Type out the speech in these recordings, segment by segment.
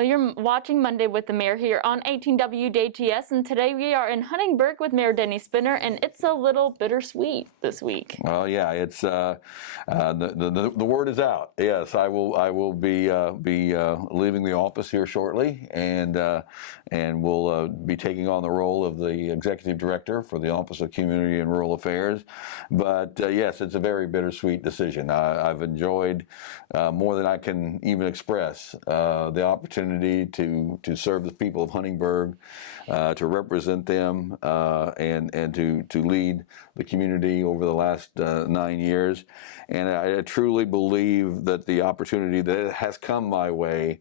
Well, you're watching Monday with the Mayor here on 18 WJTS, and today we are in Huntingburg with Mayor Denny Spinner, and it's a little bittersweet this week. Well, yeah, it's the word is out. Yes, I will be leaving the office here shortly, and will be taking on the role of the executive director for the Office of Community and Rural Affairs. But yes, it's a very bittersweet decision. I've enjoyed more than I can even express the opportunity to serve the people of Huntingburg, to represent them, and to lead the community over the last 9 years. And I truly believe that the opportunity that has come my way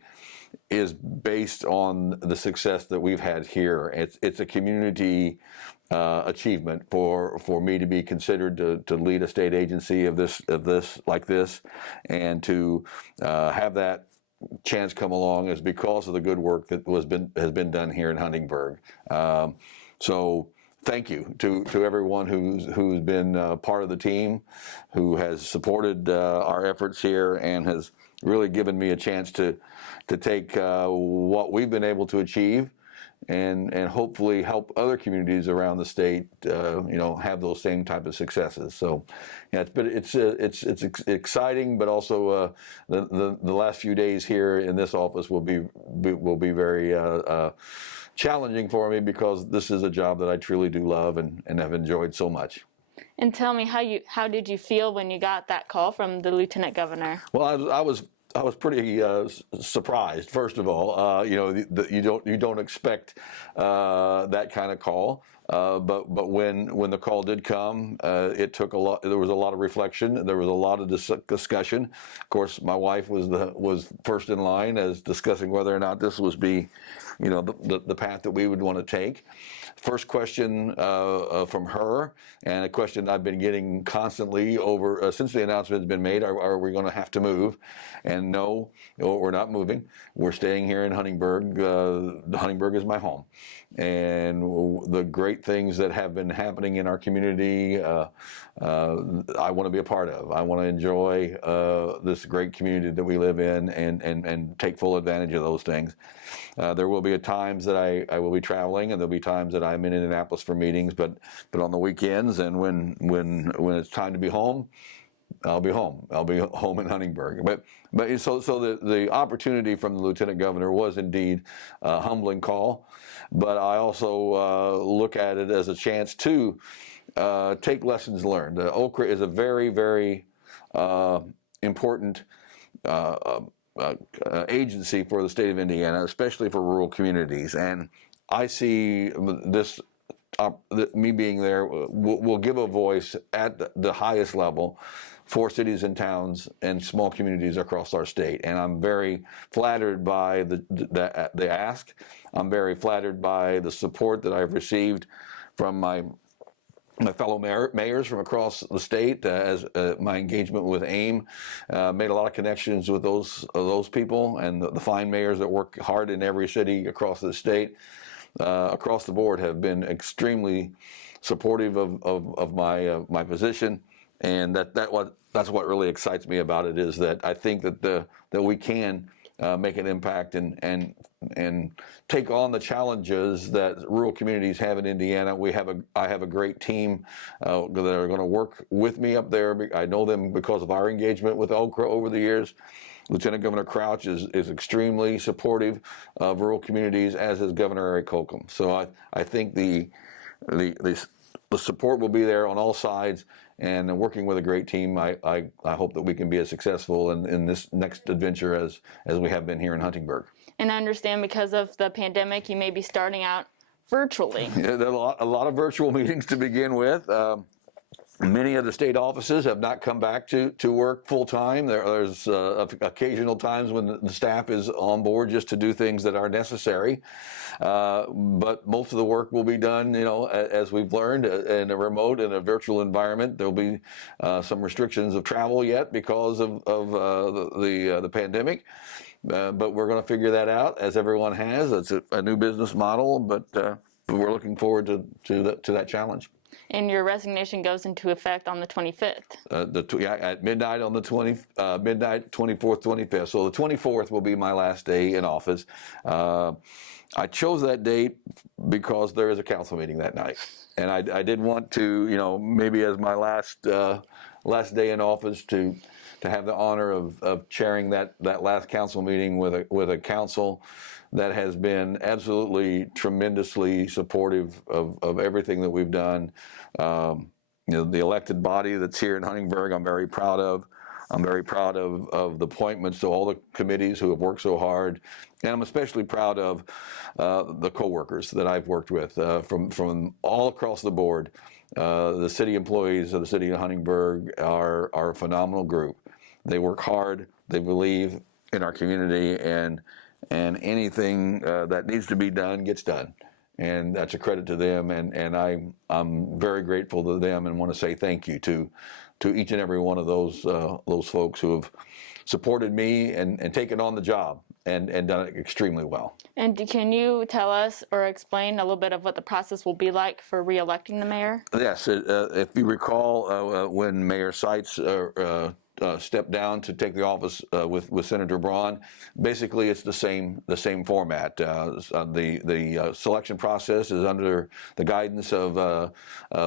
is based on the success that we've had here. It's a community achievement for me to be considered to lead a state agency of this like this, and to have that chance come along is because of the good work that has been done here in Huntingburg. So thank you to everyone who's been part of the team, who has supported our efforts here and has really given me a chance to take what we've been able to achieve and hopefully help other communities around the state, have those same type of successes. So, yeah, it's exciting, but also the last few days here in this office will be very challenging for me, because this is a job that I truly do love and have enjoyed so much. And tell me, how did you feel when you got that call from the Lieutenant Governor? Well, I was pretty surprised. First of all, you don't expect that kind of call. But when the call did come, it took a lot. There was a lot of reflection. There was a lot of discussion. Of course, my wife was first in line as discussing whether or not this was the path that we would want to take. First question from her, and a question I've been getting constantly over since the announcement has been made: Are we going to have to move? And no, we're not moving. We're staying here in Huntingburg. Huntingburg is my home, and the great things that have been happening in our community, I want to be a part of. I want to enjoy this great community that we live in, and take full advantage of those things. There will be times that I will be traveling, and there'll be times that I'm in Indianapolis for meetings. But on the weekends and when it's time to be home, I'll be home. I'll be home in Huntingburg. But so the opportunity from the Lieutenant Governor was indeed a humbling call. But I also look at it as a chance to take lessons learned. OCRA is a very, very important agency for the state of Indiana, especially for rural communities. And I see this, me being there, will give a voice at the highest level for cities and towns and small communities across our state. And I'm very flattered by the ask. I'm very flattered by the support that I've received from my fellow mayors from across the state, as my engagement with AIM made a lot of connections with those people, and the fine mayors that work hard in every city across the state, across the board, have been extremely supportive of my position. And that's what really excites me about it, is that I think that we can make an impact and take on the challenges that rural communities have in Indiana. I have a great team that are going to work with me up there. I know them because of our engagement with OCRA over the years. Lieutenant Governor Crouch is extremely supportive of rural communities, as is Governor Eric Holcomb. So I think the support will be there on all sides, and working with a great team, I hope that we can be as successful in this next adventure as we have been here in Huntingburg. And I understand because of the pandemic, you may be starting out virtually. Yeah, there are a lot of virtual meetings to begin with. Many of the state offices have not come back to work full time. There's occasional times when the staff is on board just to do things that are necessary. But most of the work will be done, as we've learned, in a virtual environment. There'll be some restrictions of travel yet because of the pandemic. But we're going to figure that out, as everyone has. It's a new business model, but we're looking forward to that challenge. And your resignation goes into effect on the 25th. At midnight on the midnight 24th, 25th. So the 24th will be my last day in office. I chose that date because there is a council meeting that night, and I didn't want to, maybe as my last day in office to have the honor of chairing that last council meeting with a council that has been absolutely tremendously supportive of everything that we've done. The elected body that's here in Huntingburg, I'm very proud of. I'm very proud of the appointments to all the committees who have worked so hard. And I'm especially proud of the coworkers that I've worked with from all across the board. The city employees of the city of Huntingburg are a phenomenal group. They work hard, they believe in our community, and anything that needs to be done gets done. And that's a credit to them, and I'm very grateful to them and want to say thank you to each and every one of those folks who have supported me and taken on the job and done it extremely well. And can you tell us or explain a little bit of what the process will be like for re-electing the mayor? Yes, if you recall, when Mayor Seitz stepped down to take the office with Senator Braun, basically it's the same format. The selection process is under the guidance of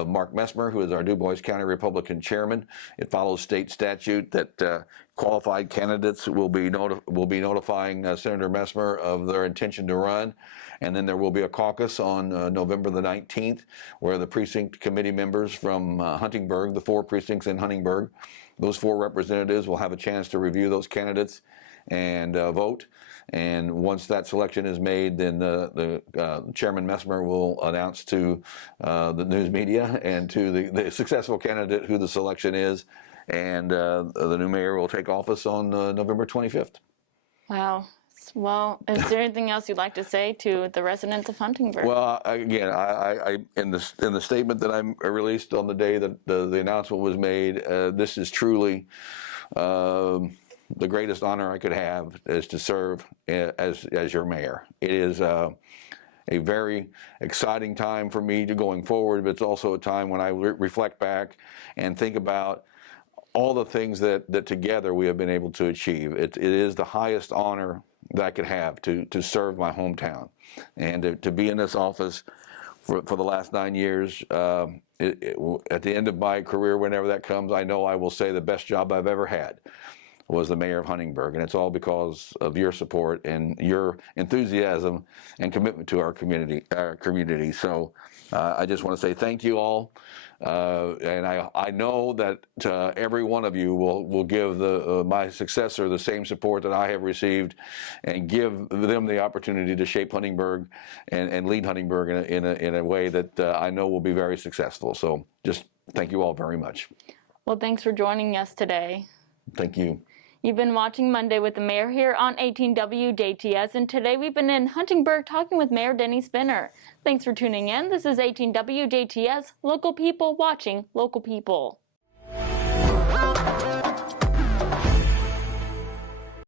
Mark Messmer, who is our Du Bois County Republican chairman. It follows state statute that qualified candidates will be notifying Senator Messmer of their intention to run, and then there will be a caucus on November the 19th, where the precinct committee members from Huntingburg, the 4 precincts in Huntingburg, those 4 representatives will have a chance to review those candidates and vote. And once that selection is made, then the Chairman Messmer will announce to the news media and to the successful candidate who the selection is, and the new mayor will take office on November 25th. Wow. Well, is there anything else you'd like to say to the residents of Huntingburg? Well, again, I in the statement that I released on the day that the announcement was made, this is truly the greatest honor I could have, is to serve as your mayor. It is a very exciting time for me going forward, but it's also a time when I reflect back and think about all the things that together we have been able to achieve. It is the highest honor that I could have to serve my hometown, and to be in this office for the last 9 years. At the end of my career, whenever that comes, I know I will say the best job I've ever had was the mayor of Huntingburg, and it's all because of your support and your enthusiasm and commitment to our community. So I just want to say thank you all, and I know that every one of you will give my successor the same support that I have received, and give them the opportunity to shape Huntingburg and lead Huntingburg in a way that I know will be very successful. So just thank you all very much. Well, thanks for joining us today. Thank you. You've been watching Monday with the Mayor here on 18 WJTS, and today we've been in Huntingburg talking with Mayor Denny Spinner. Thanks for tuning in. This is 18 WJTS, local people watching local people.